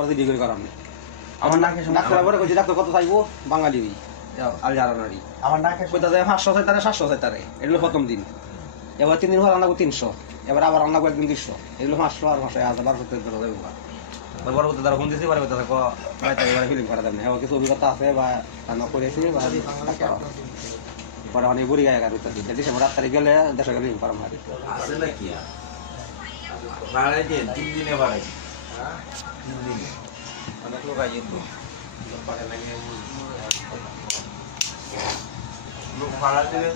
ওরা ডিগ্রি করাম। আমার নাকে ডাক্তার পরে কইছি ডাক্তার কত চাইব? বাঙালি আর যারা নারী। আমার নাকে কইতা যায় পাঁচশো চাইতারে সাতশো চাইতারে। এগুলো প্রথম দিন। এবার তিন দিন রান্না করব তিনশো। এবার আবার রান্না করব একদিন তিনশো এগুলো পাঁচশো আর পাঁচশো হাজার বারোশো তেরো ধরে যাব তারপর বলতে তারা ফোন দিয়েছি এবারে কথা কো এবারে ফিলিং করা দেন। এবার কিছু অভিজ্ঞতা আছে বা রান্না করেছি বা পরে অনেক বুড়ি গায়ে গাড়ি দিতে ডিসেম্বর আট তারিখ গেলে দেশে গেলে করাম হারি আছে নাকি আর? বাড়াই দেন তিন দিনে বাড়াই তিন দিনে অনেক লোক আইয়ে তো লোক ভাড়া দিলে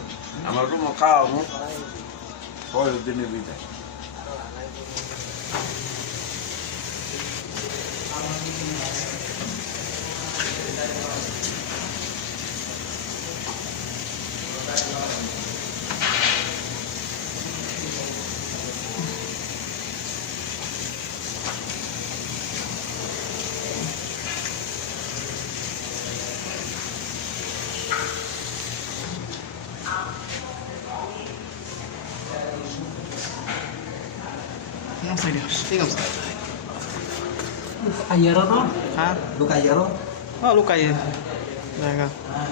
Tingam sa ya? Diyos. Tingam sa Diyos. Lukayero no? Ha? Lukayero? Oh, Lukayero. Venga. Nah,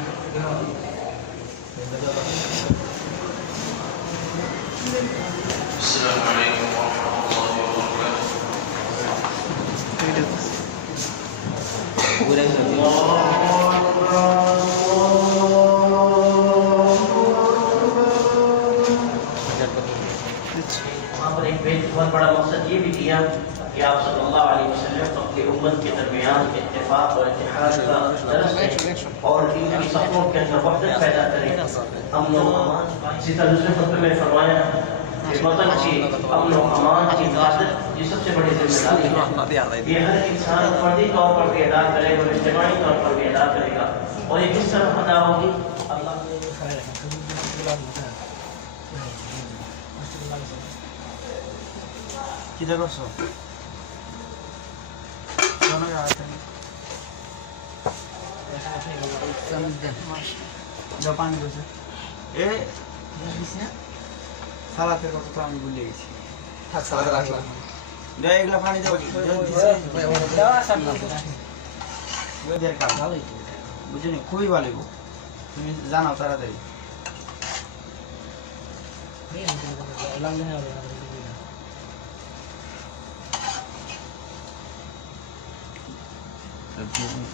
Assalamualaikum warahmatullahi wabarakatuh. Udah. Udah. پہ بہت بڑا مقصد یہ بھی دیا کہ آپ صلی اللہ علیہ وسلم اپنی امت کے درمیان اتفاق اور اتحاد کا درس دیں اور ان کی صفوں کے اندر وحدت پیدا کریں۔ امن و امان سیتا دوسرے خطبے میں فرمایا وطن کی امن و امان کی حفاظت یہ سب سے بڑی ذمہ داری ہے۔ یہ ہر انسان فردی طور پر بھی ادا کرے گا اجتماعی طور پر بھی ادا کرے گا۔ اور یہ کس طرح ادا ہوگی؟ اللہ যাতে দাও পানি দিয়েছে। এ, সালাতের কথা আমি ভুলে গেছি। দেয় এগুলো পানি কাজ বুঝলি খুবই ভালো। তুমি জানাও তাড়াতাড়ি।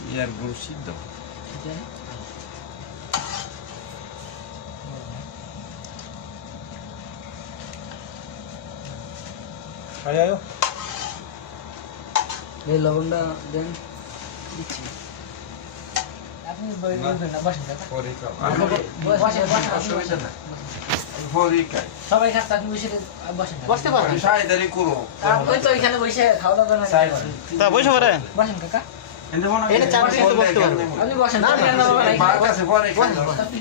ইয়ার গরু সিদ্ধ এই লবণটা দেন খাই সবাই খাচ্ছে আপনি বসে বসেন বসতে পারো আমি সাইদারি করো ওই তো এখানে বসে খাওয়া দাওয়া করেন বসে পারে বসেন কাকা মনে এটা চার বসতে পারবে। আপনি বসেন না, না, না, আপনি